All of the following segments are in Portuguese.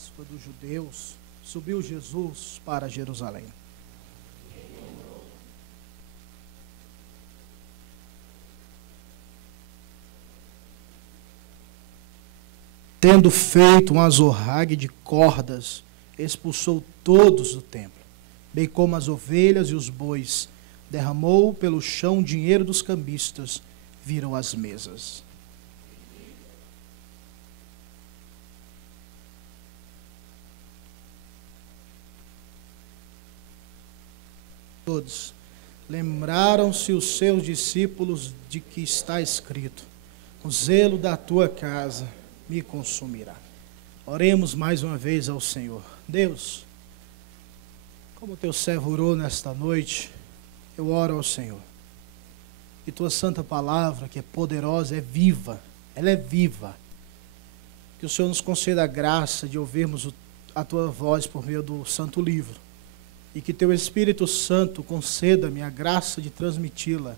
Páscoa dos judeus, subiu Jesus para Jerusalém. Tendo feito um azorrague de cordas, expulsou todos do templo, bem como as ovelhas e os bois, derramou pelo chão o dinheiro dos cambistas, viram as mesas. Todos lembraram-se os seus discípulos de que está escrito: o zelo da tua casa me consumirá. Oremos mais uma vez ao Senhor. Deus, como teu servo orou nesta noite, eu oro ao Senhor. E tua santa palavra, que é poderosa, é viva. Ela é viva. Que o Senhor nos conceda a graça de ouvirmos a tua voz por meio do santo livro. E que teu Espírito Santo conceda-me a graça de transmiti-la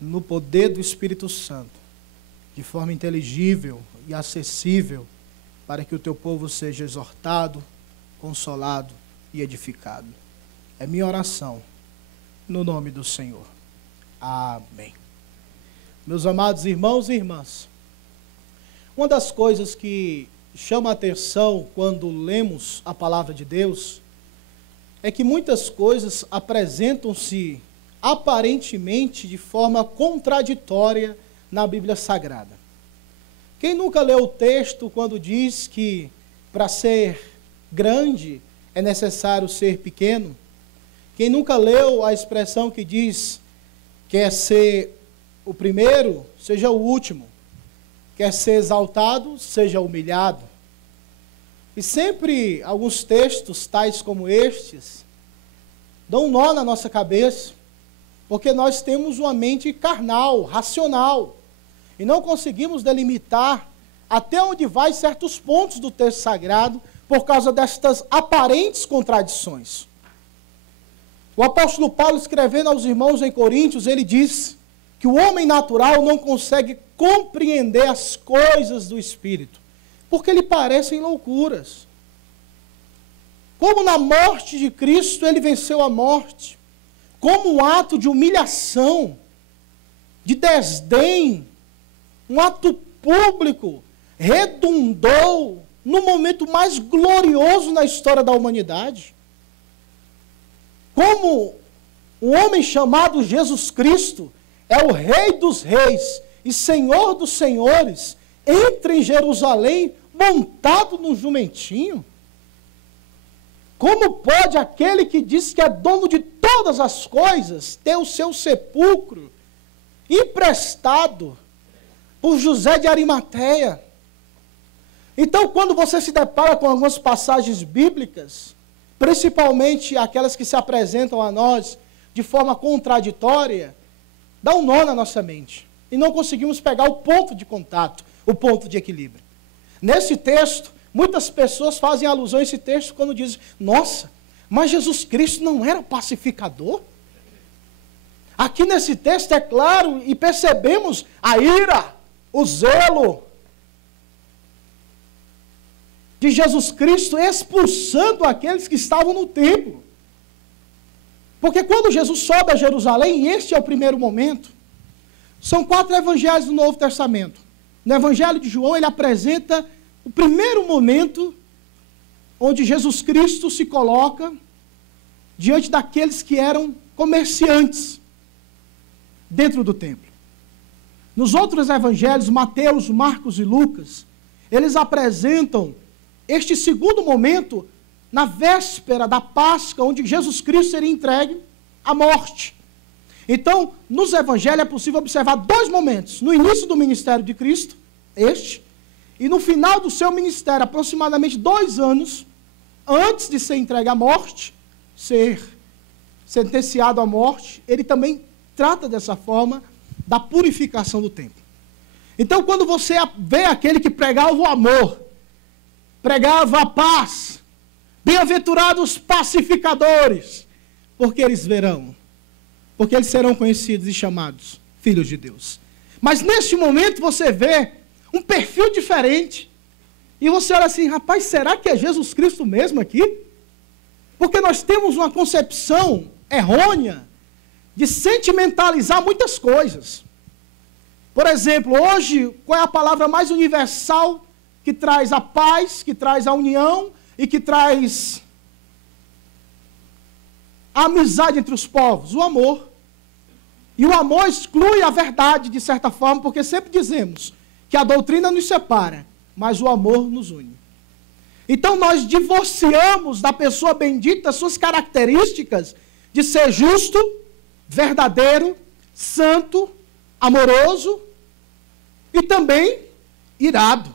no poder do Espírito Santo, de forma inteligível e acessível, para que o teu povo seja exortado, consolado e edificado. É minha oração, no nome do Senhor. Amém. Meus amados irmãos e irmãs, uma das coisas que chama a atenção quando lemos a palavra de Deus é que muitas coisas apresentam-se aparentemente de forma contraditória na Bíblia Sagrada. Quem nunca leu o texto quando diz que para ser grande é necessário ser pequeno? Quem nunca leu a expressão que diz: quer ser o primeiro, seja o último. Quer ser exaltado, seja humilhado. E sempre alguns textos, tais como estes, dão um nó na nossa cabeça, porque nós temos uma mente carnal, racional, e não conseguimos delimitar até onde vai certos pontos do texto sagrado por causa destas aparentes contradições. O apóstolo Paulo, escrevendo aos irmãos em Coríntios, ele diz que o homem natural não consegue compreender as coisas do Espírito, porque lhe parecem loucuras. Como na morte de Cristo ele venceu a morte, como um ato de humilhação, de desdém, um ato público, redundou no momento mais glorioso na história da humanidade. Como um homem chamado Jesus Cristo é o Rei dos Reis e Senhor dos Senhores, entra em Jerusalém montado num jumentinho. Como pode aquele que diz que é dono de todas as coisas ter o seu sepulcro emprestado por José de Arimateia? Então, quando você se depara com algumas passagens bíblicas, principalmente aquelas que se apresentam a nós de forma contraditória, dá um nó na nossa mente. E não conseguimos pegar o ponto de contato, o ponto de equilíbrio. Nesse texto, muitas pessoas fazem alusão a esse texto quando dizem: nossa, mas Jesus Cristo não era pacificador? Aqui nesse texto é claro e percebemos a ira, o zelo de Jesus Cristo expulsando aqueles que estavam no templo. Porque quando Jesus sobe a Jerusalém, e este é o primeiro momento, são 4 evangelhos do Novo Testamento. No Evangelho de João, ele apresenta o primeiro momento onde Jesus Cristo se coloca diante daqueles que eram comerciantes dentro do templo. Nos outros evangelhos, Mateus, Marcos e Lucas, eles apresentam este segundo momento na véspera da Páscoa, onde Jesus Cristo seria entregue à morte. Então, nos evangelhos é possível observar 2 momentos. No início do ministério de Cristo, e no final do seu ministério, aproximadamente 2 anos antes de ser entregue à morte, ser sentenciado à morte, ele também trata dessa forma da purificação do templo. Então, quando você vê aquele que pregava o amor, pregava a paz, bem-aventurados pacificadores, porque eles verão, porque eles serão conhecidos e chamados filhos de Deus. Mas neste momento você vê um perfil diferente. E você olha assim, rapaz, será que é Jesus Cristo mesmo aqui? Porque nós temos uma concepção errônea de sentimentalizar muitas coisas. Por exemplo, hoje, qual é a palavra mais universal que traz a paz, que traz a união e que traz a amizade entre os povos? O amor. E o amor exclui a verdade, de certa forma, porque sempre dizemos que a doutrina nos separa, mas o amor nos une. Então nós divorciamos da pessoa bendita suas características de ser justo, verdadeiro, santo, amoroso e também irado.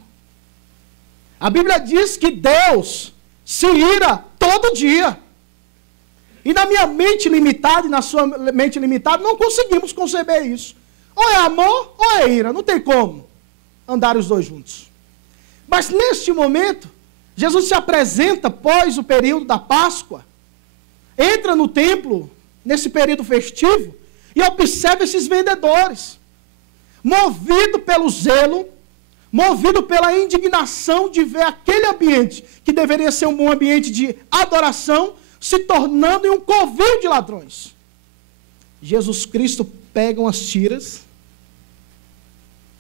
A Bíblia diz que Deus se ira todo dia. E na minha mente limitada e na sua mente limitada, não conseguimos conceber isso. Ou é amor ou é ira. Não tem como andar os dois juntos. Mas neste momento, Jesus se apresenta após o período da Páscoa, entra no templo, nesse período festivo, e observa esses vendedores, movido pelo zelo, movido pela indignação de ver aquele ambiente, que deveria ser um ambiente de adoração, se tornando em um covil de ladrões. Jesus Cristo pega umas tiras,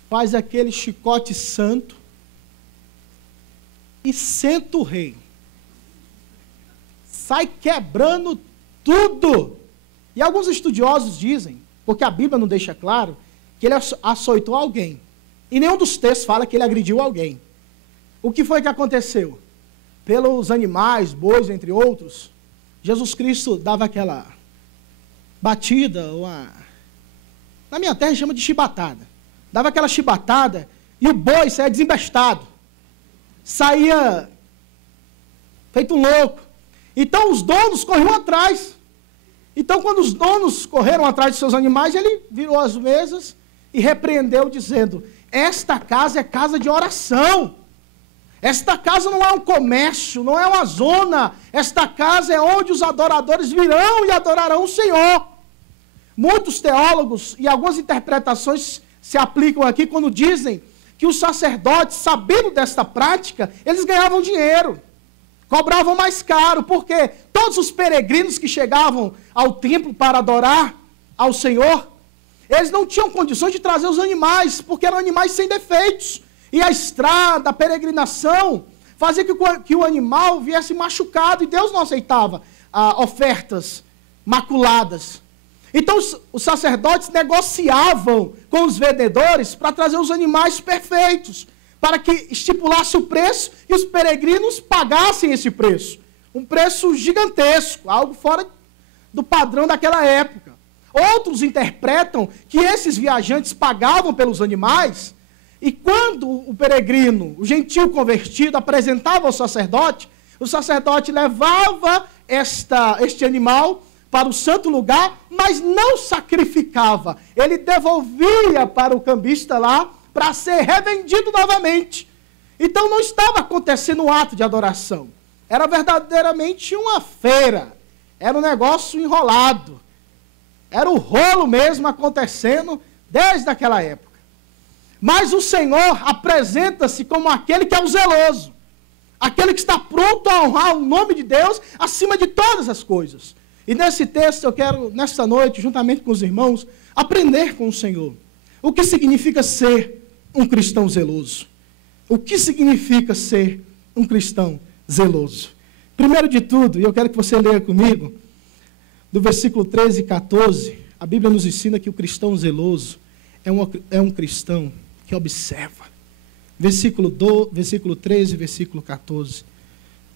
faz aquele chicote santo, e senta o rei. Sai quebrando tudo. E alguns estudiosos dizem, porque a Bíblia não deixa claro, que ele açoitou alguém. E nenhum dos textos fala que ele agrediu alguém. O que foi que aconteceu? Pelos animais, bois, entre outros, Jesus Cristo dava aquela batida, na minha terra chama de chibatada. Dava aquela chibatada e o boi saía desembestado. Saía feito um louco. Então os donos corriam atrás. Então quando os donos correram atrás de seus animais, ele virou as mesas e repreendeu dizendo: esta casa é casa de oração. Esta casa não é um comércio, não é uma zona. Esta casa é onde os adoradores virão e adorarão o Senhor. Muitos teólogos e algumas interpretações se aplicam aqui quando dizem que os sacerdotes, sabendo desta prática, eles ganhavam dinheiro, cobravam mais caro, porque todos os peregrinos que chegavam ao templo para adorar ao Senhor, eles não tinham condições de trazer os animais, porque eram animais sem defeitos. E a estrada, a peregrinação, fazia que o animal viesse machucado, e Deus não aceitava ofertas maculadas. Então os sacerdotes negociavam com os vendedores para trazer os animais perfeitos, para que estipulasse o preço e os peregrinos pagassem esse preço. Um preço gigantesco, algo fora do padrão daquela época. Outros interpretam que esses viajantes pagavam pelos animais, e quando o peregrino, o gentil convertido, apresentava ao sacerdote, o sacerdote levava este animal para o santo lugar, mas não sacrificava. Ele devolvia para o cambista lá, para ser revendido novamente. Então não estava acontecendo um ato de adoração. Era verdadeiramente uma feira. Era um negócio enrolado. Era o rolo mesmo acontecendo desde aquela época. Mas o Senhor apresenta-se como aquele que é o zeloso. Aquele que está pronto a honrar o nome de Deus acima de todas as coisas. E nesse texto eu quero, nesta noite, juntamente com os irmãos, aprender com o Senhor. O que significa ser um cristão zeloso? O que significa ser um cristão zeloso? Primeiro de tudo, e eu quero que você leia comigo, do versículo 13 e 14, a Bíblia nos ensina que o cristão zeloso é um cristão que observa. Versículo 13 e versículo 14.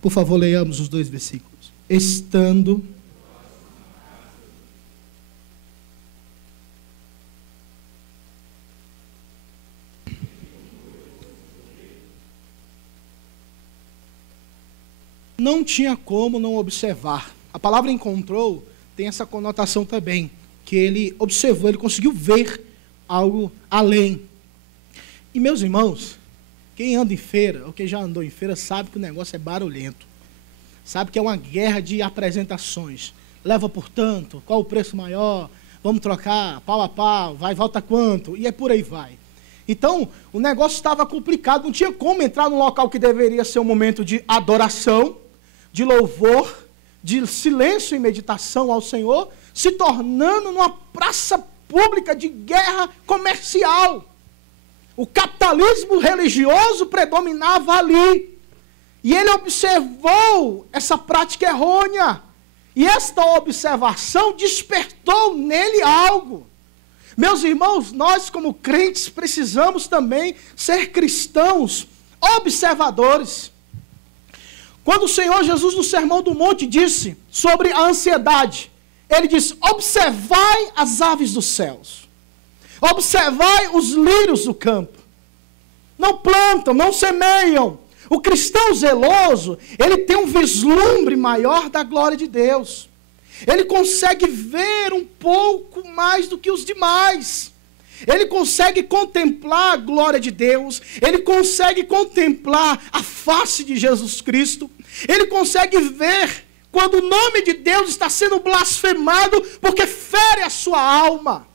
Por favor, leiamos os dois versículos. Estando não tinha como não observar. A palavra encontrou tem essa conotação também, que ele observou, ele conseguiu ver algo além. E meus irmãos, quem anda em feira, ou quem já andou em feira, sabe que o negócio é barulhento. Sabe que é uma guerra de apresentações. Leva por tanto, qual o preço maior, vamos trocar, pau a pau, vai, volta quanto, e é por aí vai. Então, o negócio estava complicado, não tinha como entrar num local que deveria ser um momento de adoração, de louvor, de silêncio e meditação ao Senhor, se tornando numa praça pública de guerra comercial. O capitalismo religioso predominava ali. E ele observou essa prática errônea. E esta observação despertou nele algo. Meus irmãos, nós como crentes precisamos também ser cristãos observadores. Quando o Senhor Jesus no Sermão do Monte disse sobre a ansiedade, ele disse: observai as aves dos céus, observai os lírios do campo. Não plantam, não semeiam. O cristão zeloso, ele tem um vislumbre maior da glória de Deus. Ele consegue ver um pouco mais do que os demais. Ele consegue contemplar a glória de Deus. Ele consegue contemplar a face de Jesus Cristo. Ele consegue ver quando o nome de Deus está sendo blasfemado, porque fere a sua alma,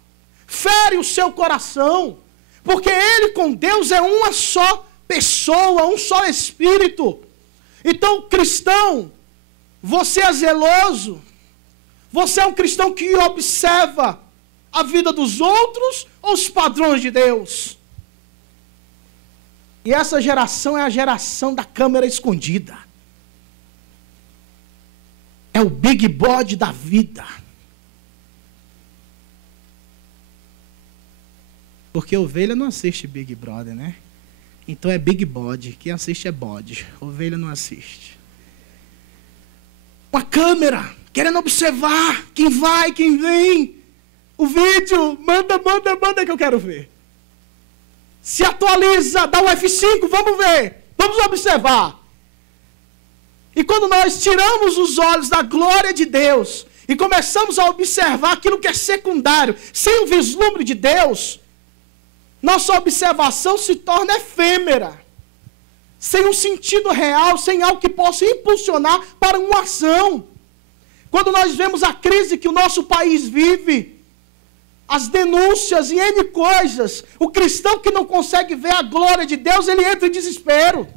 fere o seu coração. Porque ele com Deus é uma só pessoa, um só espírito. Então, cristão, você é zeloso? Você é um cristão que observa a vida dos outros ou os padrões de Deus? E essa geração é a geração da câmera escondida. É o Big Brother da vida. Porque ovelha não assiste Big Brother, né? Então é Big Bode. Quem assiste é bode. Ovelha não assiste. Uma câmera querendo observar quem vai, quem vem. O vídeo, manda que eu quero ver. Se atualiza, dá um F5, vamos ver. Vamos observar. E quando nós tiramos os olhos da glória de Deus e começamos a observar aquilo que é secundário, sem o vislumbre de Deus, nossa observação se torna efêmera, sem um sentido real, sem algo que possa impulsionar para uma ação. Quando nós vemos a crise que o nosso país vive, as denúncias e N coisas, o cristão que não consegue ver a glória de Deus, ele entra em desespero.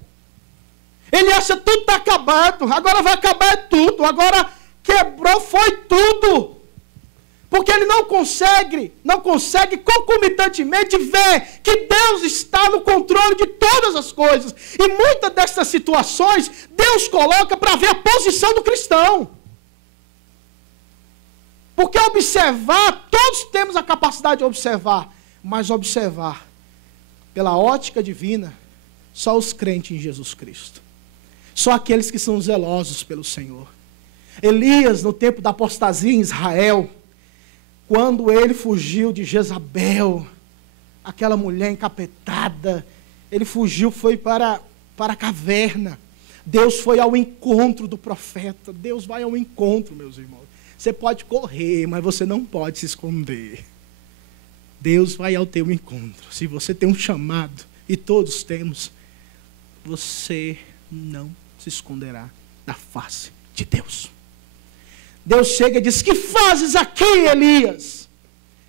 Ele acha que tudo está acabado, agora vai acabar tudo, agora quebrou, foi tudo. Porque ele não consegue concomitantemente ver que Deus está no controle de todas as coisas. E muitas dessas situações, Deus coloca para ver a posição do cristão. Porque observar, todos temos a capacidade de observar, mas observar pela ótica divina, só os crentes em Jesus Cristo. Só aqueles que são zelosos pelo Senhor. Elias, no tempo da apostasia em Israel, quando ele fugiu de Jezabel, aquela mulher encapetada, ele fugiu, foi para a caverna. Deus foi ao encontro do profeta. Deus vai ao encontro, meus irmãos. Você pode correr, mas você não pode se esconder. Deus vai ao teu encontro. Se você tem um chamado, e todos temos, você não se esconderá da face de Deus. Deus chega e diz: que fazes aqui, Elias?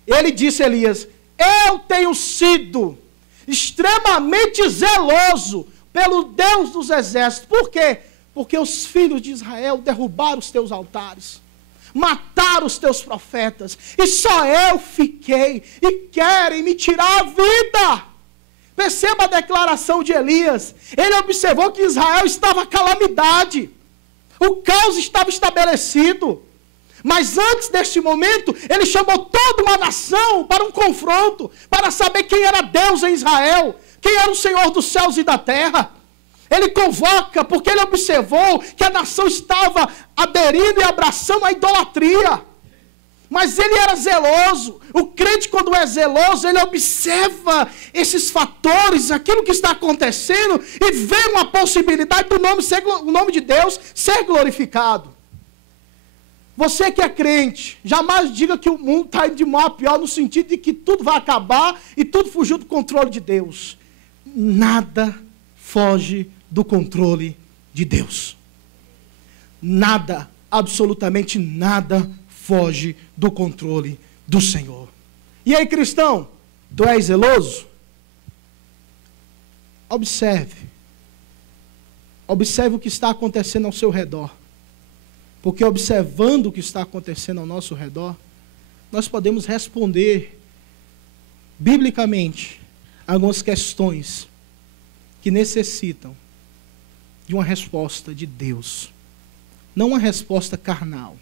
Ele disse a Elias: eu tenho sido extremamente zeloso pelo Deus dos exércitos. Por quê? Porque os filhos de Israel derrubaram os teus altares, mataram os teus profetas, e só eu fiquei, e querem me tirar a vida. Perceba a declaração de Elias. Ele observou que Israel estava em calamidade, o caos estava estabelecido. Mas antes deste momento, ele chamou toda uma nação para um confronto, para saber quem era Deus em Israel, quem era o Senhor dos céus e da terra. Ele convoca, porque ele observou que a nação estava aderindo e abraçando a idolatria. Mas ele era zeloso. O crente, quando é zeloso, ele observa esses fatores, aquilo que está acontecendo, e vê uma possibilidade do nome de Deus ser glorificado. Você que é crente, jamais diga que o mundo está indo de mal a pior, no sentido de que tudo vai acabar e tudo fugiu do controle de Deus. Nada foge do controle de Deus. Nada, absolutamente nada, foge do controle do Senhor. E aí, cristão, tu és zeloso? Observe. Observe o que está acontecendo ao seu redor. Porque observando o que está acontecendo ao nosso redor, nós podemos responder biblicamente algumas questões que necessitam de uma resposta de Deus. Não uma resposta carnal.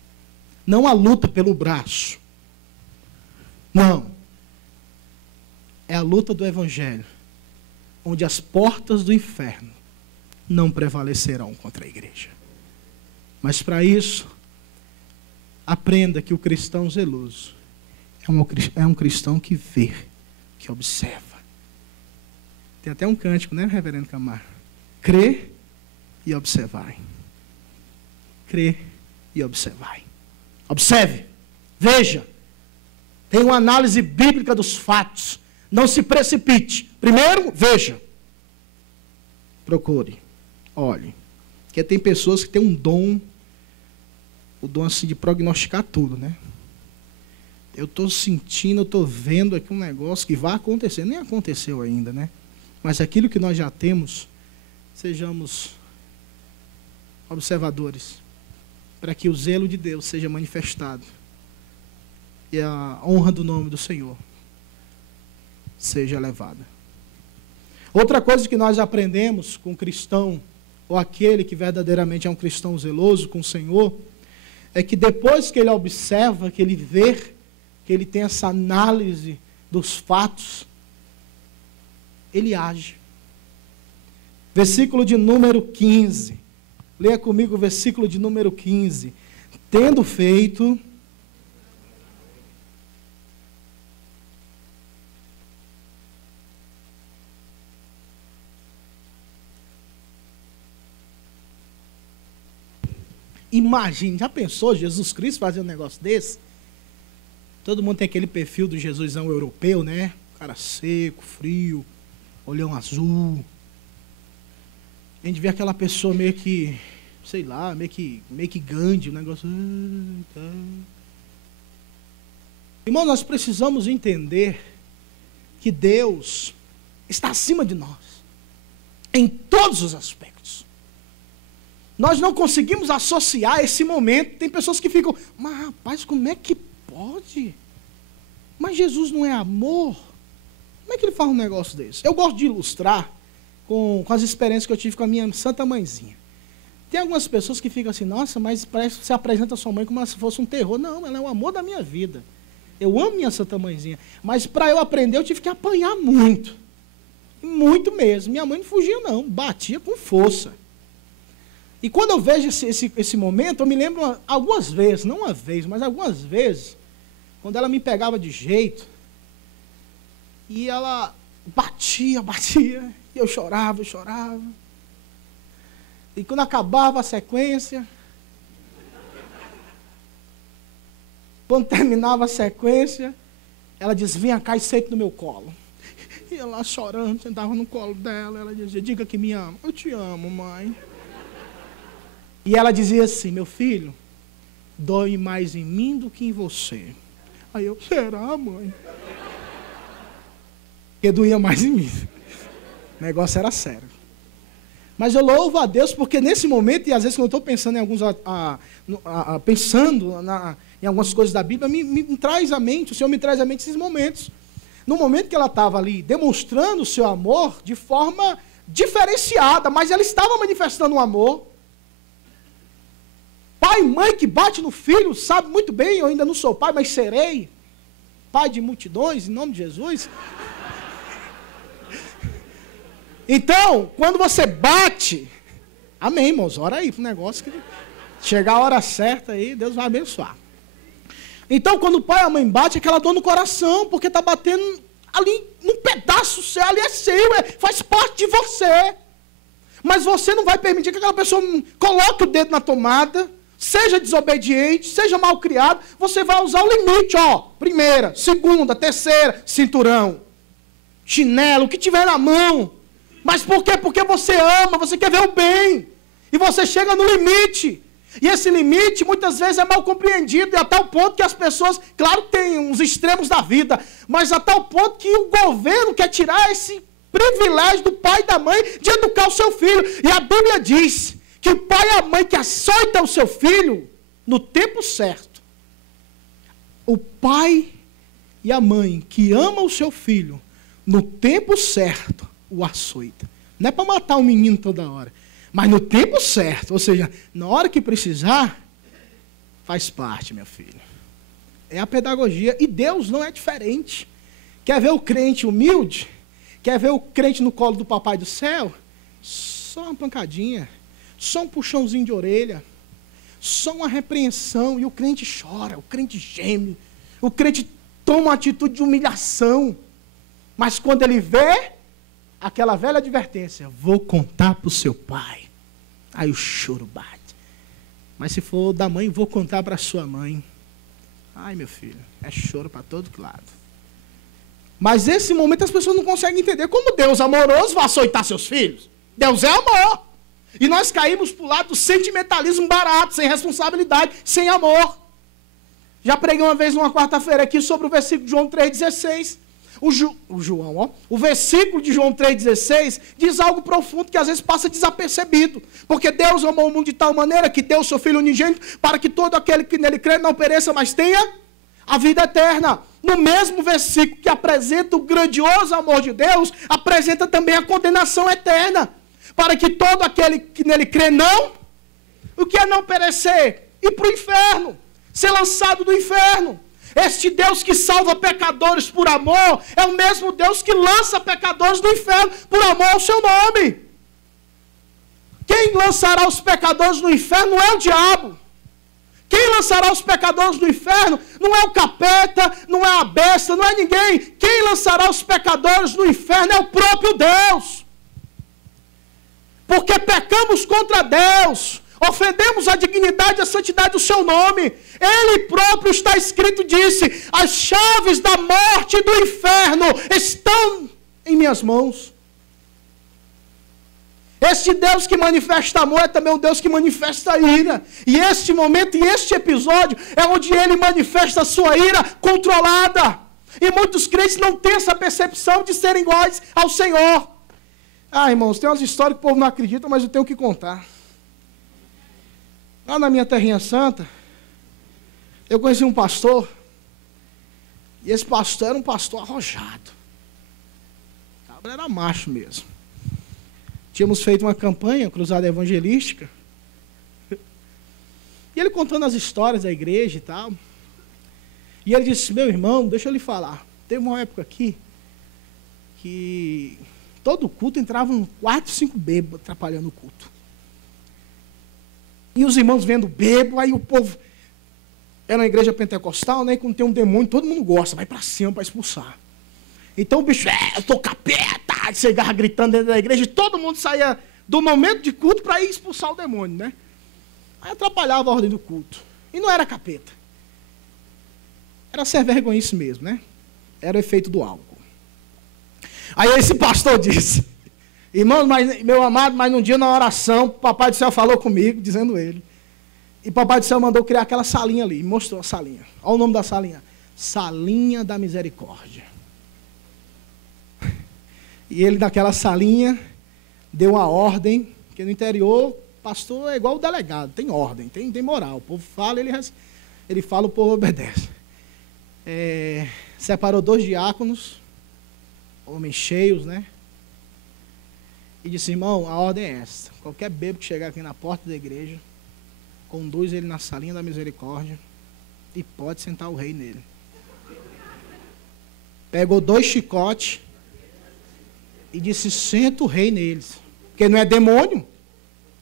Não a luta pelo braço. Não. É a luta do Evangelho, onde as portas do inferno não prevalecerão contra a igreja. Mas para isso, aprenda que o cristão zeloso é um cristão que vê, que observa. Tem até um cântico, né, reverendo Camargo? Crê e observai. Crê e observai. Observe, veja. Tem uma análise bíblica dos fatos. Não se precipite. Primeiro, veja. Procure. Olhe. Porque tem pessoas que têm um dom, o dom assim de prognosticar tudo, né? Eu estou sentindo, eu estou vendo aqui um negócio que vai acontecer. Nem aconteceu ainda, né? Mas aquilo que nós já temos, sejamos observadores, para que o zelo de Deus seja manifestado e a honra do nome do Senhor seja elevada. Outra coisa que nós aprendemos com o cristão, ou aquele que verdadeiramente é um cristão zeloso com o Senhor, é que depois que ele observa, que ele vê, que ele tem essa análise dos fatos, ele age. Versículo de número 15. Leia comigo o versículo de número 15. Tendo feito... Imagine, já pensou Jesus Cristo fazer um negócio desse? Todo mundo tem aquele perfil do Jesusão europeu, né? Cara seco, frio, olhão azul. A gente vê aquela pessoa meio que, sei lá, meio que Gandhi, um negócio... Irmão, nós precisamos entender que Deus está acima de nós, em todos os aspectos. Nós não conseguimos associar esse momento. Tem pessoas que ficam, mas rapaz, como é que pode? Mas Jesus não é amor? Como é que ele faz um negócio desse? Eu gosto de ilustrar com as experiências que eu tive com a minha santa mãezinha. Tem algumas pessoas que ficam assim, nossa, mas parece que você apresenta a sua mãe como se fosse um terror. Não, ela é o amor da minha vida. Eu amo minha santa mãezinha. Mas para eu aprender, eu tive que apanhar muito. Muito mesmo. Minha mãe não fugia não, batia com força. E quando eu vejo esse momento, eu me lembro algumas vezes, não uma vez, mas algumas vezes, quando ela me pegava de jeito, e ela batia, e eu chorava. E quando acabava a sequência, quando terminava a sequência, ela dizia, vem cá e sente no meu colo. E ela chorando, sentava no colo dela, ela dizia, diga que me ama. Eu te amo, mãe. E ela dizia assim, meu filho, dói mais em mim do que em você. Aí eu, será, mãe? Porque doía mais em mim. O negócio era sério. Mas eu louvo a Deus porque nesse momento, e às vezes quando eu estou pensando em algumas coisas da Bíblia, me traz à mente, o Senhor me traz à mente esses momentos. No momento que ela estava ali demonstrando o seu amor de forma diferenciada, mas ela estava manifestando um amor. Pai e mãe que bate no filho, sabe muito bem, eu ainda não sou pai, mas serei pai de multidões, em nome de Jesus. Então, quando você bate, amém, irmãos, ora aí para o negócio, que chegar a hora certa aí, Deus vai abençoar. Então, quando o pai e a mãe batem, é aquela dor no coração, porque está batendo ali num pedaço seu, ali é seu, faz parte de você. Mas você não vai permitir que aquela pessoa coloque o dedo na tomada, seja desobediente, seja mal criado, você vai usar o limite, primeira, segunda, terceira, cinturão, chinelo, o que tiver na mão. Mas por quê? Porque você ama, você quer ver o bem, e você chega no limite, e esse limite muitas vezes é mal compreendido, e a tal ponto que as pessoas, claro, tem uns extremos da vida, mas a tal ponto que o governo quer tirar privilégio do pai e da mãe de educar o seu filho. E a Bíblia diz que o pai e a mãe que açoita o seu filho no tempo certo, o pai e a mãe que ama o seu filho no tempo certo, o açoita. Não é para matar o menino toda hora, mas no tempo certo, ou seja, na hora que precisar, faz parte, meu filho. É a pedagogia, e Deus não é diferente. Quer ver o crente humilde? Quer ver o crente no colo do papai do céu? Só uma pancadinha, só um puxãozinho de orelha, só uma repreensão, e o crente chora, o crente geme, o crente toma uma atitude de humilhação. Mas quando ele vê aquela velha advertência, vou contar para o seu pai, aí o choro bate. Mas se for da mãe, vou contar para a sua mãe. Ai, meu filho, é choro para todo lado. Mas nesse momento as pessoas não conseguem entender como Deus amoroso vai açoitar seus filhos. Deus é amor. E nós caímos para o lado do sentimentalismo barato, sem responsabilidade, sem amor. Já preguei uma vez, numa quarta-feira, aqui sobre o versículo de João 3,16. O versículo de João 3,16 diz algo profundo que às vezes passa desapercebido. Porque Deus amou o mundo de tal maneira que deu o seu Filho unigênito para que todo aquele que nele crê não pereça, mas tenha a vida eterna. No mesmo versículo que apresenta o grandioso amor de Deus, apresenta também a condenação eterna. Para que todo aquele que nele crê não, o que é não perecer? Ir para o inferno, ser lançado do inferno. Este Deus que salva pecadores por amor é o mesmo Deus que lança pecadores do inferno por amor ao seu nome. Quem lançará os pecadores no inferno não é o diabo. Quem lançará os pecadores no inferno não é o capeta, não é a besta, não é ninguém. Quem lançará os pecadores no inferno é o próprio Deus. Porque pecamos contra Deus, ofendemos a dignidade e a santidade do seu nome. Ele próprio, está escrito, disse: as chaves da morte e do inferno estão em minhas mãos. Este Deus que manifesta amor é também um Deus que manifesta ira. E este momento e este episódio é onde ele manifesta a sua ira controlada. E muitos crentes não têm essa percepção de serem iguais ao Senhor. Ah, irmãos, tem umas histórias que o povo não acredita, mas eu tenho que contar. Lá na minha terrinha santa, eu conheci um pastor, e esse pastor era um pastor arrojado. O cabra era macho mesmo. Tínhamos feito uma campanha, cruzada evangelística, e ele contando as histórias da igreja e tal. E ele disse: meu irmão, deixa eu lhe falar, teve uma época aqui, que todo culto entravam 4, 5 bêbados atrapalhando o culto. E os irmãos vendo bêbado, aí o povo... Era uma igreja pentecostal, né? E quando tem um demônio, todo mundo gosta, vai para cima para expulsar. Então o bicho, eu tô capeta, chegava gritando dentro da igreja, e todo mundo saía do momento de culto para ir expulsar o demônio, né? Aí atrapalhava a ordem do culto. E não era capeta. Era ser vergonhice mesmo, né? Era o efeito do álcool. Aí esse pastor disse: irmão, meu amado, mas num dia na oração, o Papai do Céu falou comigo, dizendo ele. E o Papai do Céu mandou criar aquela salinha ali, mostrou a salinha. Olha o nome da salinha: Salinha da Misericórdia. E ele, naquela salinha, deu uma ordem, porque no interior, pastor é igual o delegado, tem ordem, tem moral. O povo fala, ele fala, o povo obedece. Separou 2 diáconos, homens cheios, né? E disse: irmão, a ordem é essa. Qualquer bêbado que chegar aqui na porta da igreja, conduz ele na salinha da misericórdia e pode sentar o rei nele. Pegou 2 chicotes e disse: senta o rei neles. Porque não é demônio.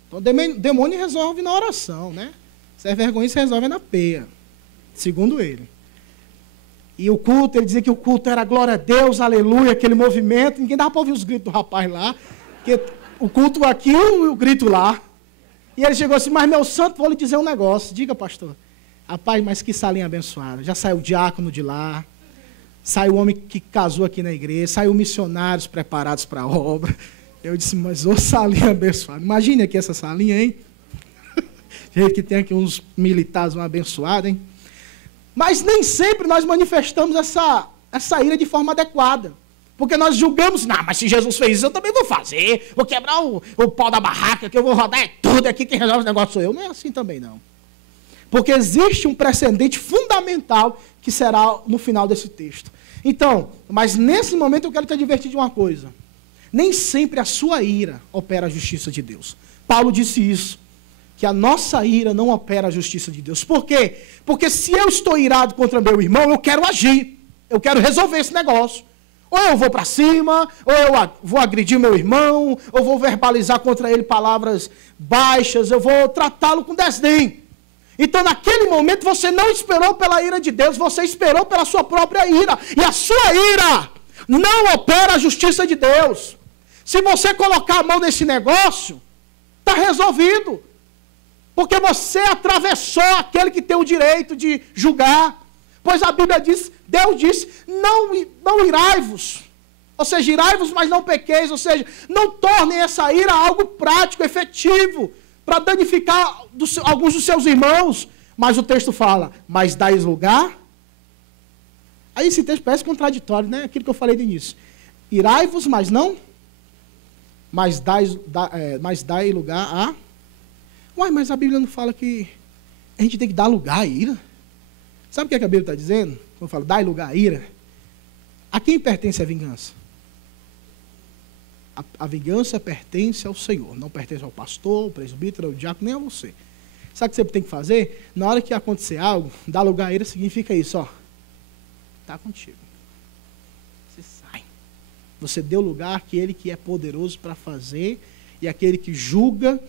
Então demônio resolve na oração, né? Se é vergonha, se resolve na peia, segundo ele. E o culto, ele dizia que o culto era glória a Deus, aleluia, aquele movimento. Ninguém dava para ouvir os gritos do rapaz lá. Porque o culto aqui e o grito lá. E ele chegou assim: mas meu santo, vou lhe dizer um negócio. Diga, pastor. Rapaz, mas que salinha abençoada. Já saiu o diácono de lá. Saiu o homem que casou aqui na igreja. Saiu missionários preparados para a obra. Eu disse: mas ô salinha abençoada. Imagine aqui essa salinha, hein? Gente que tem aqui uns militares abençoados, hein? Mas nem sempre nós manifestamos essa ira de forma adequada. Porque nós julgamos, não, mas se Jesus fez isso, eu também vou fazer. Vou quebrar o pau da barraca, que eu vou rodar tudo aqui, quem resolve o negócio sou eu. Não é assim também, não. Porque existe um precedente fundamental que será no final desse texto. Então, mas nesse momento eu quero te advertir de uma coisa. Nem sempre a sua ira opera a justiça de Deus. Paulo disse isso, que a nossa ira não opera a justiça de Deus. Por quê? Porque se eu estou irado contra meu irmão, eu quero agir. Eu quero resolver esse negócio. Ou eu vou para cima, ou eu vou agredir meu irmão, ou vou verbalizar contra ele palavras baixas, eu vou tratá-lo com desdém. Então, naquele momento, você não esperou pela ira de Deus, você esperou pela sua própria ira. E a sua ira não opera a justiça de Deus. Se você colocar a mão nesse negócio, está resolvido. Porque você atravessou aquele que tem o direito de julgar. Pois a Bíblia diz, Deus disse, não irai-vos. Ou seja, irai-vos, mas não pequeis. Ou seja, não tornem essa ira algo prático, efetivo, para danificar alguns dos seus irmãos. Mas o texto fala, mas dais lugar. Aí esse texto parece contraditório, né? Aquilo que eu falei no início. Irai-vos, mas não. Mas dai lugar a... Uai, mas a Bíblia não fala que a gente tem que dar lugar à ira? Sabe o que a Bíblia está dizendo? Quando fala, dai lugar à ira. A quem pertence a vingança? A vingança pertence ao Senhor. Não pertence ao pastor, ao presbítero, ao diácono, nem a você. Sabe o que você tem que fazer? Na hora que acontecer algo, dar lugar à ira significa isso, ó. Está contigo. Você sai. Você deu lugar àquele que é poderoso para fazer e àquele que julga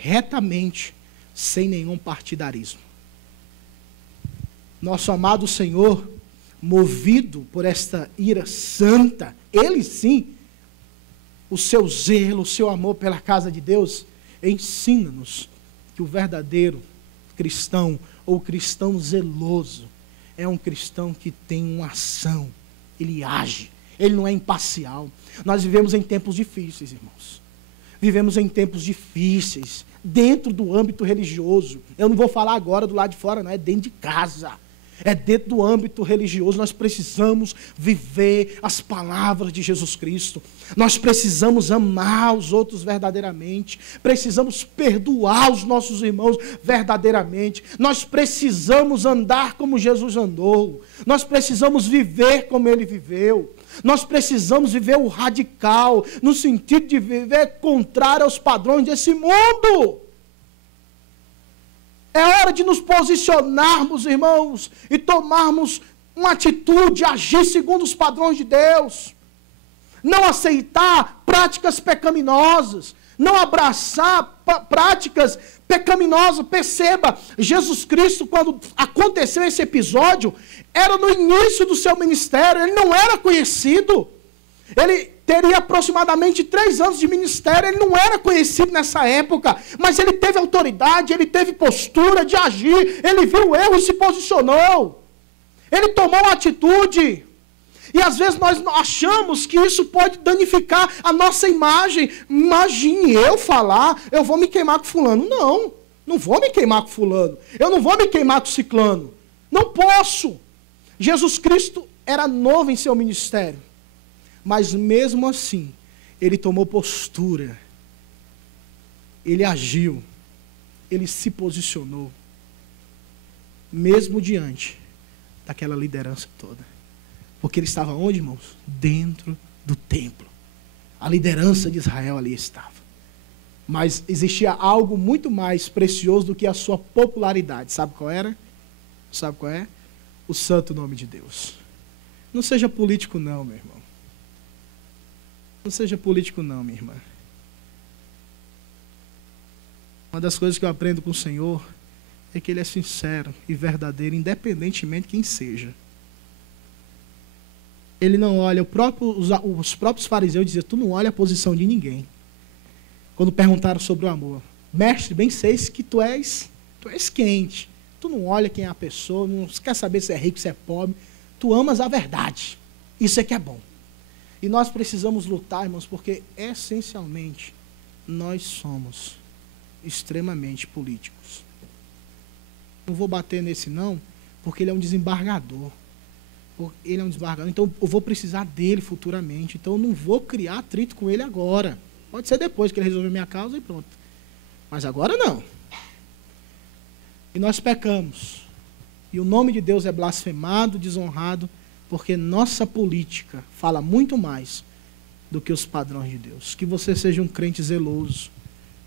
retamente, sem nenhum partidarismo. Nosso amado Senhor, movido por esta ira santa, Ele sim, o seu zelo, o seu amor pela casa de Deus, ensina-nos que o verdadeiro cristão, ou cristão zeloso, é um cristão que tem uma ação, ele age, ele não é imparcial. Nós vivemos em tempos difíceis, irmãos. Vivemos em tempos difíceis, dentro do âmbito religioso. Eu não vou falar agora do lado de fora, não, é dentro de casa. É dentro do âmbito religioso. Nós precisamos viver as palavras de Jesus Cristo. Nós precisamos amar os outros verdadeiramente. Precisamos perdoar os nossos irmãos verdadeiramente. Nós precisamos andar como Jesus andou. Nós precisamos viver como Ele viveu. Nós precisamos viver o radical, no sentido de viver contrário aos padrões desse mundo. É hora de nos posicionarmos, irmãos, e tomarmos uma atitude, agir segundo os padrões de Deus. Não aceitar práticas pecaminosas, não abraçar práticas pecaminosas. Perceba, Jesus Cristo, quando aconteceu esse episódio, era no início do seu ministério, ele não era conhecido. Ele teria aproximadamente 3 anos de ministério, ele não era conhecido nessa época, mas ele teve autoridade, ele teve postura de agir, ele viu o erro e se posicionou. Ele tomou uma atitude. E às vezes nós achamos que isso pode danificar a nossa imagem. Imagine eu falar, eu vou me queimar com fulano. Não, não vou me queimar com fulano. Eu não vou me queimar com ciclano. Não posso. Jesus Cristo era novo em seu ministério. Mas mesmo assim, ele tomou postura. Ele agiu. Ele se posicionou. Mesmo diante daquela liderança toda. Porque ele estava onde, irmãos? Dentro do templo. A liderança de Israel ali estava. Mas existia algo muito mais precioso do que a sua popularidade. Sabe qual era? Sabe qual é? O santo nome de Deus. Não seja político não, meu irmão. Não seja político não, minha irmã. Uma das coisas que eu aprendo com o Senhor é que Ele é sincero e verdadeiro, independentemente de quem seja. Ele não olha, os próprios fariseus diziam, tu não olha a posição de ninguém. Quando perguntaram sobre o amor. Mestre, bem sei que tu és quente. Tu não olha quem é a pessoa, não quer saber se é rico, se é pobre. Tu amas a verdade. Isso é que é bom. E nós precisamos lutar, irmãos, porque essencialmente nós somos extremamente políticos. Não vou bater nesse não, porque ele é um desembargador. Ele é um desembargador, então eu vou precisar dele futuramente. Então eu não vou criar atrito com ele agora. Pode ser depois que ele resolver minha causa e pronto. Mas agora não. E nós pecamos. E o nome de Deus é blasfemado, desonrado, porque nossa política fala muito mais do que os padrões de Deus. Que você seja um crente zeloso,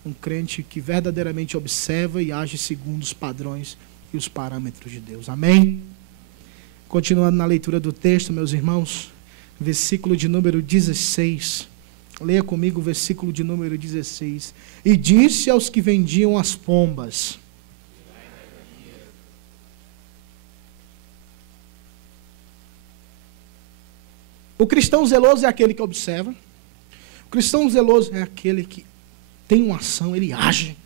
um crente que verdadeiramente observa e age segundo os padrões e os parâmetros de Deus. Amém? Continuando na leitura do texto, meus irmãos, versículo de número 16. Leia comigo o versículo de número 16. E disse aos que vendiam as pombas: o cristão zeloso é aquele que observa. O cristão zeloso é aquele que tem uma ação, ele age.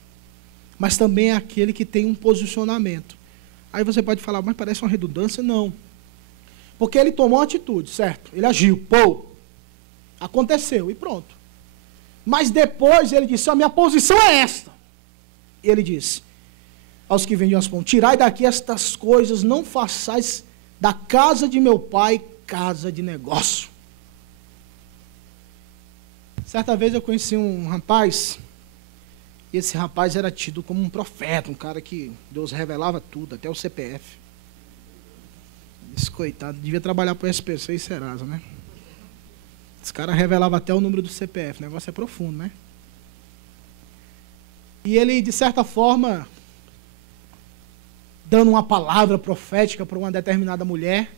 Mas também é aquele que tem um posicionamento. Aí você pode falar, mas parece uma redundância. Não. Porque ele tomou uma atitude, certo? Ele agiu, aconteceu e pronto. Mas depois ele disse, a minha posição é esta. E ele disse aos que vendiam as pombas: tirai daqui estas coisas, não façais da casa de meu pai casa de negócio. Certa vez eu conheci um rapaz, e esse rapaz era tido como um profeta, um cara que Deus revelava tudo, até o CPF. Esse coitado devia trabalhar para o SPC e Serasa, né? Esse cara revelava até o número do CPF, o negócio é profundo, né? E ele, de certa forma, dando uma palavra profética para uma determinada mulher.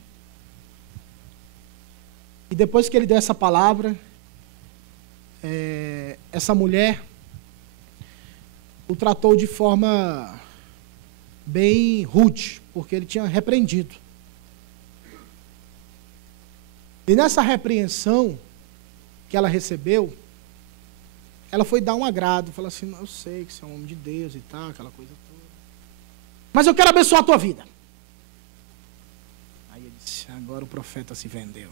E depois que ele deu essa palavra, essa mulher o tratou de forma bem rude, porque ele tinha repreendido. E nessa repreensão que ela recebeu, ela foi dar um agrado, falou assim, eu sei que você é um homem de Deus e tal, aquela coisa toda, mas eu quero abençoar a tua vida. Aí ele disse, agora o profeta se vendeu.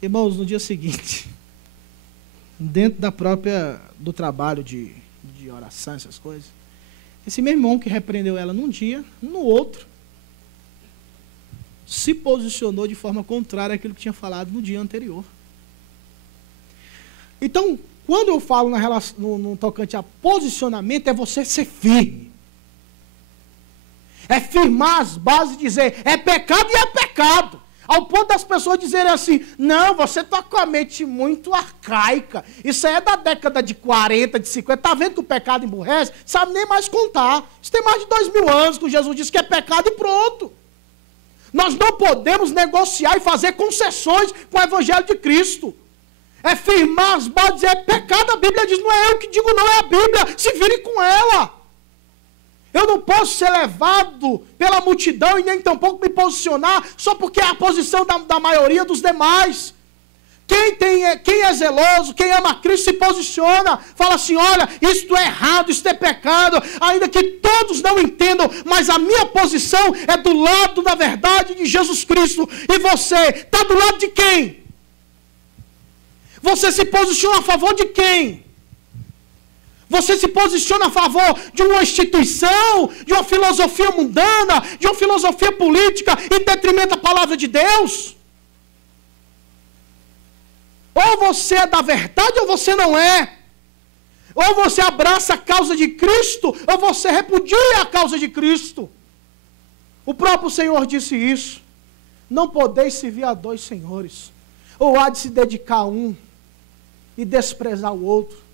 Irmãos, no dia seguinte, dentro do trabalho de oração, essas coisas, esse meu irmão que repreendeu ela num dia, no outro, se posicionou de forma contrária àquilo que tinha falado no dia anterior. Então, quando eu falo no tocante a posicionamento, é você ser firme. É firmar as bases e dizer, é pecado e é pecado. Ao ponto das pessoas dizerem assim, não, você está com a mente muito arcaica. Isso aí é da década de 40, de 50. Está vendo que o pecado emburrece? Sabe nem mais contar. Isso tem mais de 2000 anos que Jesus disse que é pecado e pronto. Nós não podemos negociar e fazer concessões com o Evangelho de Cristo. É firmar as bases e dizer, é pecado. A Bíblia diz, não é eu que digo, não, é a Bíblia. Se vire com ela. Eu não posso ser levado pela multidão e nem tampouco me posicionar só porque é a posição da maioria dos demais. Quem é zeloso, quem ama Cristo se posiciona, fala assim, olha, isto é errado, isto é pecado, ainda que todos não entendam, mas a minha posição é do lado da verdade de Jesus Cristo. E você está do lado de quem? Você se posiciona a favor de quem? Você se posiciona a favor de uma instituição, de uma filosofia mundana, de uma filosofia política, em detrimento da palavra de Deus? Ou você é da verdade ou você não é. Ou você abraça a causa de Cristo, ou você repudia a causa de Cristo. O próprio Senhor disse isso. Não podeis servir a dois senhores. Ou há de se dedicar a um e desprezar o outro.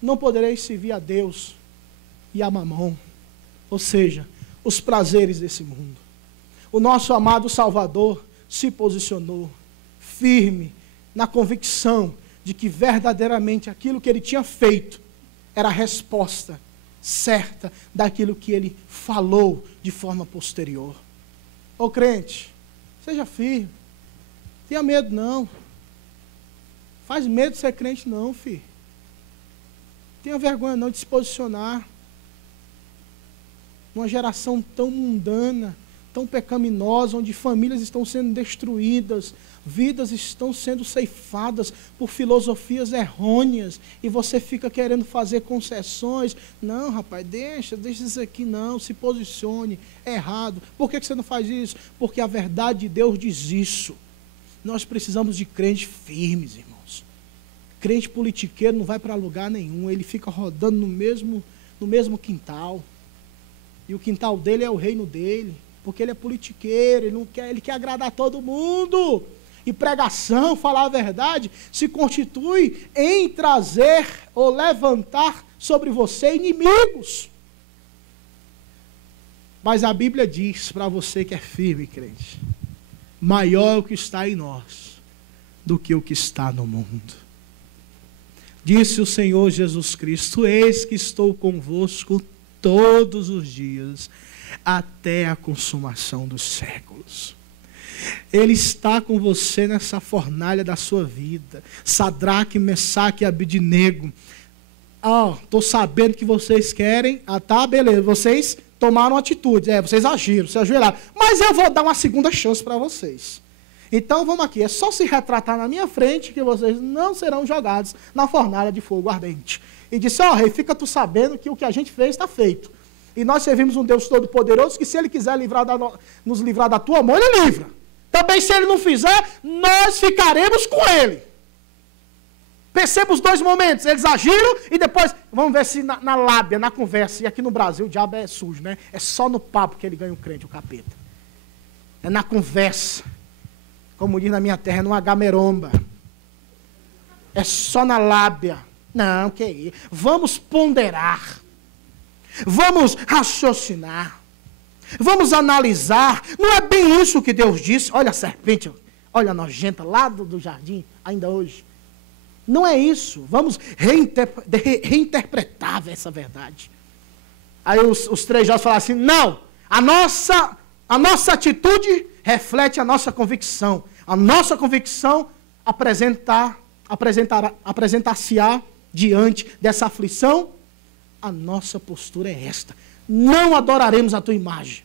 Não podereis servir a Deus e a Mamon, ou seja, os prazeres desse mundo. O nosso amado Salvador se posicionou firme na convicção de que verdadeiramente aquilo que ele tinha feito era a resposta certa daquilo que ele falou de forma posterior. Ô crente, seja firme, tenha medo não. Faz medo de ser crente não, filho. Tenha vergonha não de se posicionar. Uma geração tão mundana, tão pecaminosa, onde famílias estão sendo destruídas, vidas estão sendo ceifadas por filosofias errôneas, e você fica querendo fazer concessões. Não, rapaz, deixa isso aqui, não, se posicione, é errado. Por que você não faz isso? Porque a verdade de Deus diz isso. Nós precisamos de crentes firmes, irmãos. Crente politiqueiro não vai para lugar nenhum, ele fica rodando no mesmo quintal. E o quintal dele é o reino dele, porque ele é politiqueiro, ele quer agradar todo mundo. E pregação, falar a verdade, se constitui em trazer ou levantar sobre você inimigos. Mas a Bíblia diz para você que é firme, crente, maior é o que está em nós do que o que está no mundo. Disse o Senhor Jesus Cristo: eis que estou convosco todos os dias, até a consumação dos séculos. Ele está com você nessa fornalha da sua vida. Sadraque, Mesaque e Abednego. Estou sabendo que vocês querem. Tá, beleza. Vocês tomaram atitude. Vocês agiram, se ajoelharam. Mas eu vou dar uma segunda chance para vocês. Então vamos aqui. É só se retratar na minha frente que vocês não serão jogados na fornalha de fogo ardente. E disse: rei, fica tu sabendo que o que a gente fez está feito. E nós servimos um Deus Todo-Poderoso que, se Ele quiser nos livrar da tua mão, Ele livra. Também, se Ele não fizer, nós ficaremos com Ele. Perceba os dois momentos. Eles agiram e depois, vamos ver se na lábia, na conversa. E aqui no Brasil o diabo é sujo, né? É só no papo que ele ganha o crente, o capeta. É na conversa. Como diz na minha terra, é no agameromba. É só na lábia. Não, que isso. Vamos ponderar. Vamos raciocinar. Vamos analisar. Não é bem isso que Deus disse. Olha a serpente, olha a nojenta lá do jardim, ainda hoje. Não é isso. Vamos reinterpretar essa verdade. Aí os três jovens falaram assim: não, a nossa atitude reflete a nossa convicção. A nossa convicção apresentar-se-á diante dessa aflição. A nossa postura é esta: não adoraremos a tua imagem.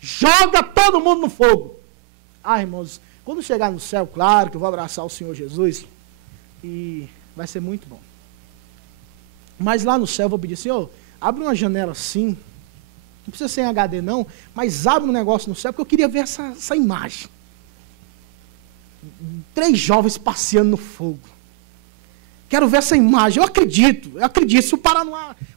Joga todo mundo no fogo. Irmãos, quando chegar no céu, claro que eu vou abraçar o Senhor Jesus e vai ser muito bom. Mas lá no céu eu vou pedir: Senhor, abre uma janela assim, não precisa ser em HD não, mas abre um negócio no céu, porque eu queria ver essa imagem. 3 jovens passeando no fogo. Quero ver essa imagem. Eu acredito. Se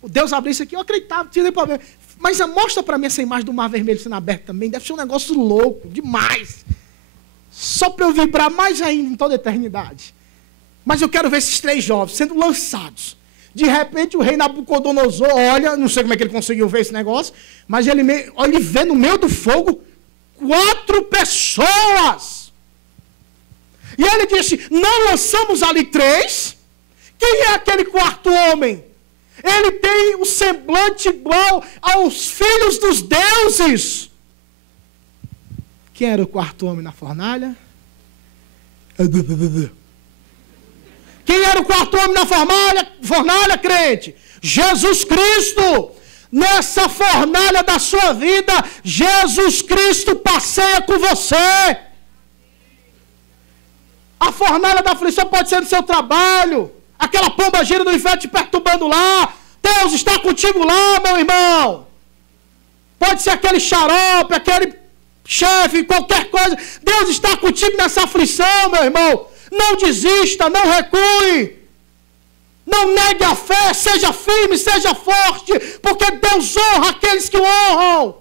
o Deus abrir isso aqui, eu acreditava, não tinha nem problema. Mas mostra para mim essa imagem do mar vermelho sendo aberto também. Deve ser um negócio louco, demais. Só para eu vibrar mais ainda em toda a eternidade. Mas eu quero ver esses 3 jovens sendo lançados. De repente o rei Nabucodonosor olha, não sei como é que ele conseguiu ver esse negócio, mas ele vê no meio do fogo 4 pessoas. E ele disse: não lançamos ali 3? Quem é aquele 4º homem? Ele tem o semblante igual aos filhos dos deuses. Quem era o 4º homem na fornalha? Quem era o 4º homem na fornalha, crente? Jesus Cristo. Nessa fornalha da sua vida, Jesus Cristo passeia com você. A fornalha da aflição pode ser no seu trabalho. Aquela pomba gira do inferno te perturbando lá. Deus está contigo lá, meu irmão. Pode ser aquele xarope, aquele chefe, qualquer coisa. Deus está contigo nessa aflição, meu irmão. Não desista, não recue. Não negue a fé, seja firme, seja forte, porque Deus honra aqueles que o honram.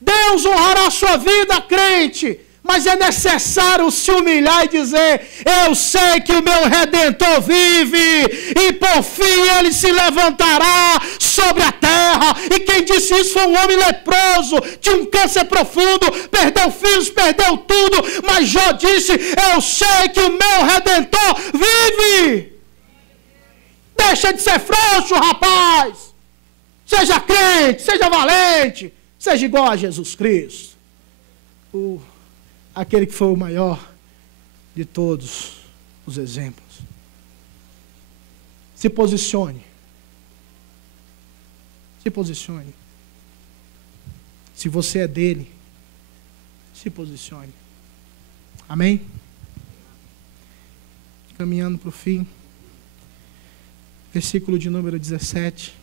Deus honrará a sua vida, crente. Mas é necessário se humilhar e dizer: eu sei que o meu Redentor vive, e por fim ele se levantará sobre a terra. E quem disse isso foi um homem leproso, tinha um câncer profundo, perdeu filhos, perdeu tudo, mas Jó disse: eu sei que o meu Redentor vive. Deixa de ser frouxo, rapaz. Seja crente, seja valente, seja igual a Jesus Cristo. Aquele que foi o maior de todos os exemplos. Se posicione. Se posicione. Se você é dele, se posicione. Amém? Caminhando para o fim. Versículo de número 17.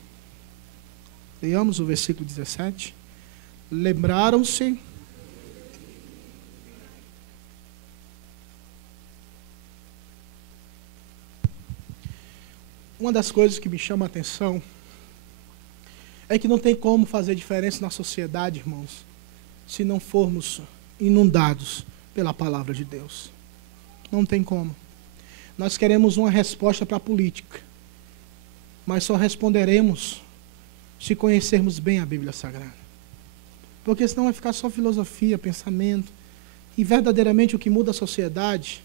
Leamos o versículo 17. Lembraram-se uma das coisas que me chama a atenção é que não tem como fazer diferença na sociedade, irmãos, se não formos inundados pela palavra de Deus. Não tem como. Nós queremos uma resposta para a política, mas só responderemos se conhecermos bem a Bíblia Sagrada. Porque senão vai ficar só filosofia, pensamento. E verdadeiramente o que muda a sociedade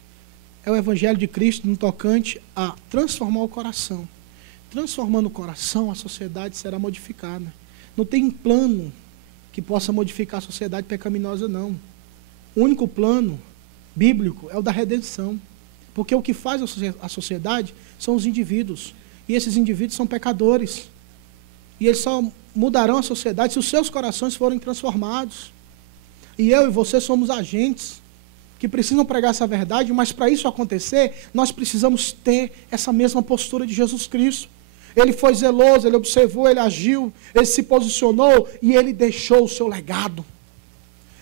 é o Evangelho de Cristo no tocante a transformar o coração. Transformando o coração, a sociedade será modificada. Não tem um plano que possa modificar a sociedade pecaminosa, não. O único plano bíblico é o da redenção. Porque o que faz a sociedade são os indivíduos. E esses indivíduos são pecadores. E eles só mudarão a sociedade se os seus corações forem transformados. E eu e você somos agentes que precisam pregar essa verdade, mas para isso acontecer, nós precisamos ter essa mesma postura de Jesus Cristo. Ele foi zeloso, ele observou, ele agiu, ele se posicionou e ele deixou o seu legado.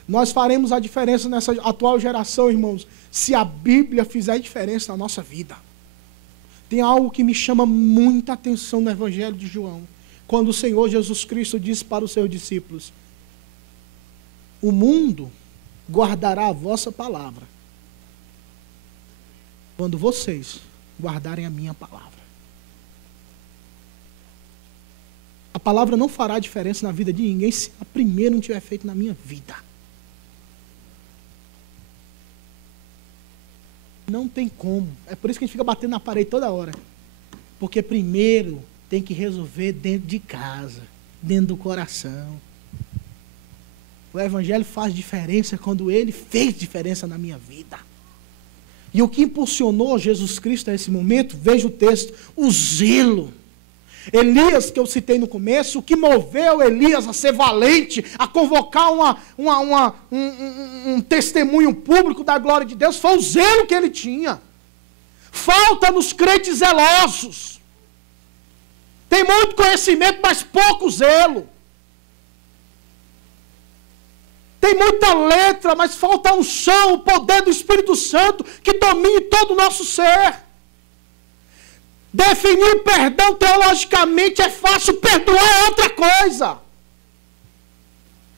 Nós faremos a diferença nessa atual geração, irmãos, se a Bíblia fizer diferença na nossa vida. Tem algo que me chama muita atenção no Evangelho de João, quando o Senhor Jesus Cristo disse para os seus discípulos: o mundo guardará a vossa palavra, quando vocês guardarem a minha palavra. A palavra não fará diferença na vida de ninguém se a primeira não tiver feito na minha vida. Não tem como. É por isso que a gente fica batendo na parede toda hora. Porque primeiro tem que resolver dentro de casa, dentro do coração. O Evangelho faz diferença quando ele fez diferença na minha vida. E o que impulsionou Jesus Cristo a esse momento, veja o texto, o zelo. Elias, que eu citei no começo, o que moveu Elias a ser valente, a convocar um testemunho público da glória de Deus, foi o zelo que ele tinha. Falta nos crentes zelosos. Tem muito conhecimento, mas pouco zelo. Tem muita letra, mas falta unção, o poder do Espírito Santo que domine todo o nosso ser. Definir perdão teologicamente é fácil, perdoar é outra coisa.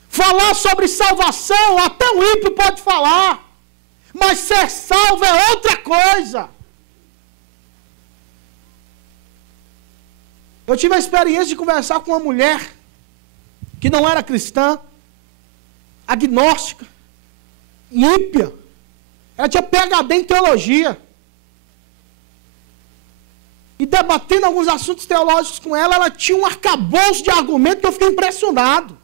Falar sobre salvação, até o ímpio pode falar, mas ser salvo é outra coisa. Eu tive a experiência de conversar com uma mulher que não era cristã, agnóstica, ímpia. Ela tinha PhD em teologia. E debatendo alguns assuntos teológicos com ela, ela tinha um arcabouço de argumentos que eu fiquei impressionado.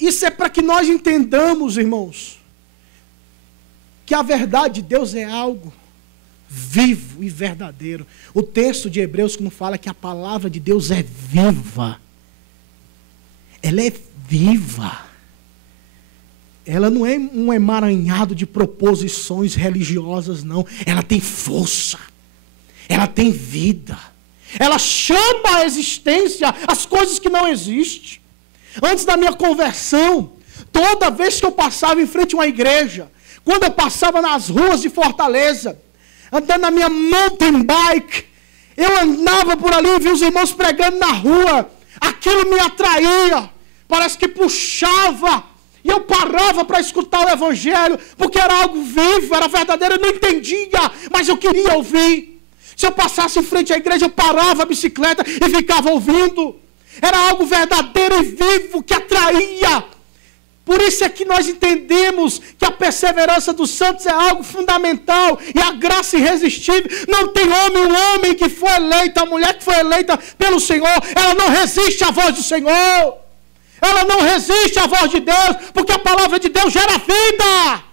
Isso é para que nós entendamos, irmãos, que a verdade de Deus é algo vivo e verdadeiro. O texto de Hebreus que nos fala que a palavra de Deus é viva. Ela é viva. Ela não é um emaranhado de proposições religiosas, não. Ela tem força. Ela tem vida. Ela chama à existência as coisas que não existem. Antes da minha conversão, toda vez que eu passava em frente a uma igreja, quando eu passava nas ruas de Fortaleza, andando na minha mountain bike, eu andava por ali e via os irmãos pregando na rua. Aquilo me atraía. Parece que puxava. E eu parava para escutar o Evangelho, porque era algo vivo, era verdadeiro, eu não entendia, mas eu queria ouvir. Se eu passasse em frente à igreja, eu parava a bicicleta e ficava ouvindo. Era algo verdadeiro e vivo que atraía. Por isso é que nós entendemos que a perseverança dos santos é algo fundamental e a graça irresistível. Não tem um homem que foi eleito, a mulher que foi eleita pelo Senhor, ela não resiste à voz do Senhor. Ela não resiste à voz de Deus, porque a palavra de Deus gera vida.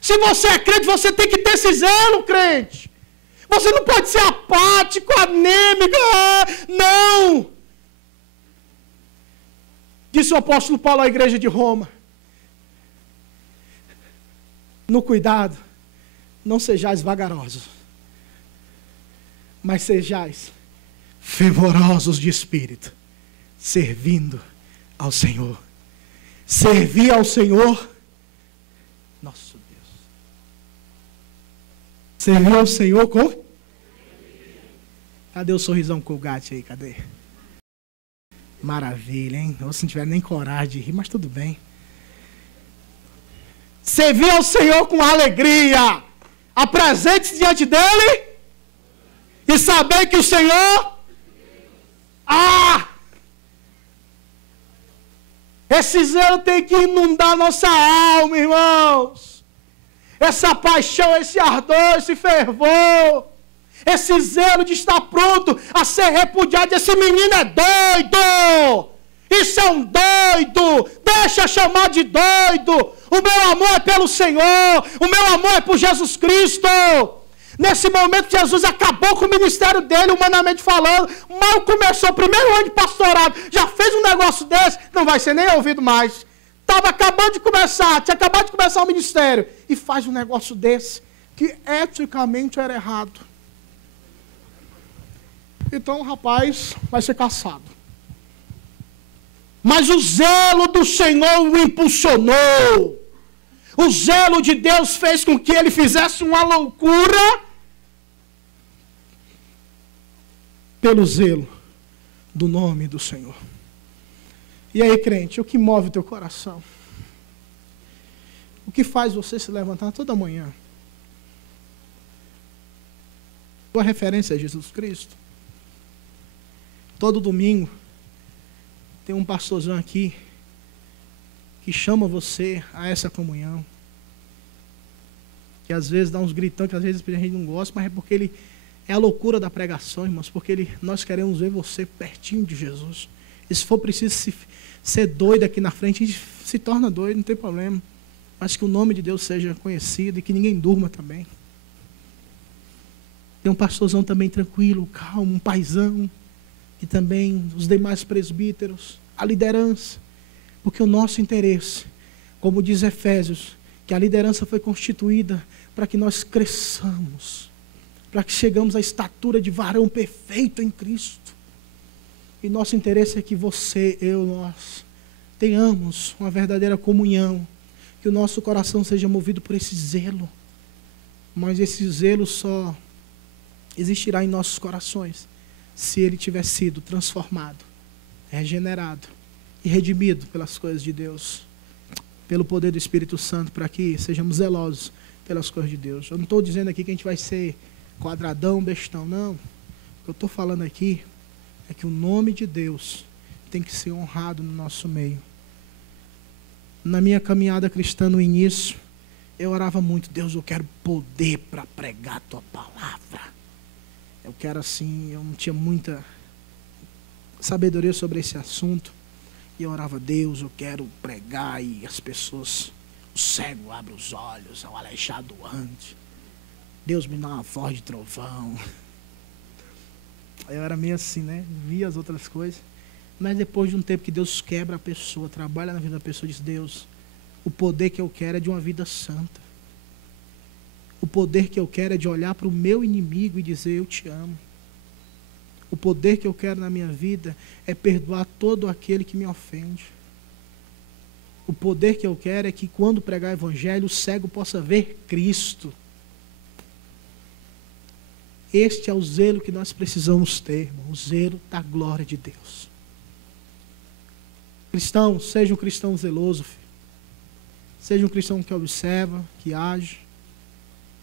Se você é crente, você tem que ter esse zelo, crente. Você não pode ser apático, anêmico, não. Disse o apóstolo Paulo à igreja de Roma: no cuidado, não sejais vagarosos, mas sejais fervorosos de espírito, servindo ao Senhor. Servir ao Senhor, nosso Deus. Servir ao Senhor com... Cadê o sorrisão Colgate aí? Cadê? Maravilha, hein? Ou se não tiver nem coragem de rir, mas tudo bem. Servir ao Senhor com alegria. Apresente-se diante dele e saber que o Senhor... Esse zelo tem que inundar nossa alma, irmãos. Essa paixão, esse ardor, esse fervor. Esse zelo de estar pronto a ser repudiado. Esse menino é doido. Isso é um doido. Deixa chamar de doido. O meu amor é pelo Senhor. O meu amor é por Jesus Cristo. Nesse momento, Jesus acabou com o ministério dele, humanamente falando. Mal começou o primeiro ano de pastorado. Já fez um negócio desse, não vai ser nem ouvido mais. Estava acabando de começar, tinha acabado de começar o ministério. E faz um negócio desse, que eticamente era errado. Então o rapaz vai ser caçado. Mas o zelo do Senhor o impulsionou. O zelo de Deus fez com que ele fizesse uma loucura pelo zelo do nome do Senhor. E aí, crente, o que move o teu coração? O que faz você se levantar toda manhã? Tua referência é Jesus Cristo. Todo domingo tem um pastorzão aqui que chama você a essa comunhão. Que às vezes dá uns gritão, que às vezes a gente não gosta, mas é porque ele é a loucura da pregação, irmãos, porque nós queremos ver você pertinho de Jesus. E se for preciso ser doido aqui na frente, a gente se torna doido, não tem problema. Mas que o nome de Deus seja conhecido e que ninguém durma também. Tem um pastorzão também tranquilo, calmo, um paizão, e também os demais presbíteros, a liderança. Porque o nosso interesse, como diz Efésios, que a liderança foi constituída para que nós cresçamos, para que chegamos à estatura de varão perfeito em Cristo. E nosso interesse é que você, eu, nós, tenhamos uma verdadeira comunhão, que o nosso coração seja movido por esse zelo. Mas esse zelo só existirá em nossos corações se ele tiver sido transformado, regenerado e redimido pelas coisas de Deus, pelo poder do Espírito Santo, para que sejamos zelosos pelas coisas de Deus. Eu não estou dizendo aqui que a gente vai ser quadradão, bestão, não. O que eu estou falando aqui é que o nome de Deus tem que ser honrado no nosso meio. Na minha caminhada cristã no início, eu orava muito: Deus, eu quero poder para pregar a tua palavra. Eu quero assim, eu não tinha muita sabedoria sobre esse assunto. E eu orava: Deus, eu quero pregar e as pessoas, o cego abre os olhos, o aleijado ande. Deus me dá uma voz de trovão. Eu era meio assim, né? Via as outras coisas. Mas depois de um tempo que Deus quebra a pessoa, trabalha na vida da pessoa, diz: Deus, o poder que eu quero é de uma vida santa. O poder que eu quero é de olhar para o meu inimigo e dizer: eu te amo. O poder que eu quero na minha vida é perdoar todo aquele que me ofende. O poder que eu quero é que quando pregar o evangelho, o cego possa ver Cristo. Este é o zelo que nós precisamos ter, irmão, o zelo da glória de Deus. Cristão, seja um cristão zeloso, filho. Seja um cristão que observa, que age,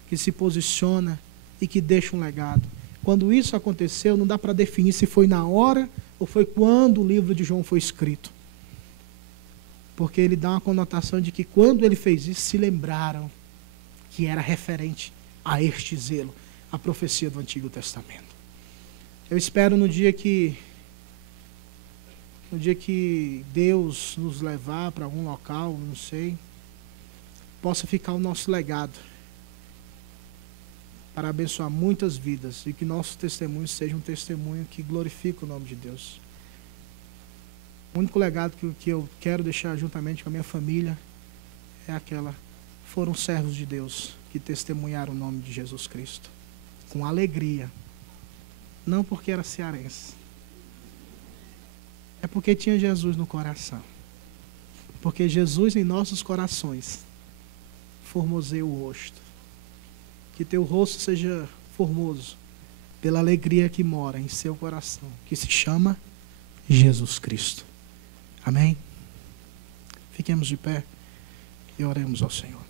que se posiciona e que deixa um legado. Quando isso aconteceu, não dá para definir se foi na hora ou foi quando o livro de João foi escrito. Porque ele dá uma conotação de que quando ele fez isso, se lembraram que era referente a este zelo, a profecia do Antigo Testamento. Eu espero no dia que Deus nos levar para algum local, não sei, possa ficar o nosso legado para abençoar muitas vidas e que nosso testemunho seja um testemunho que glorifique o nome de Deus. O único legado que eu quero deixar juntamente com a minha família é aquela. Foram servos de Deus que testemunharam o nome de Jesus Cristo. Com alegria. Não porque era cearense. É porque tinha Jesus no coração. Porque Jesus em nossos corações formoseia o rosto. Que teu rosto seja formoso pela alegria que mora em seu coração, que se chama Jesus Cristo. Amém? Fiquemos de pé e oremos ao Senhor.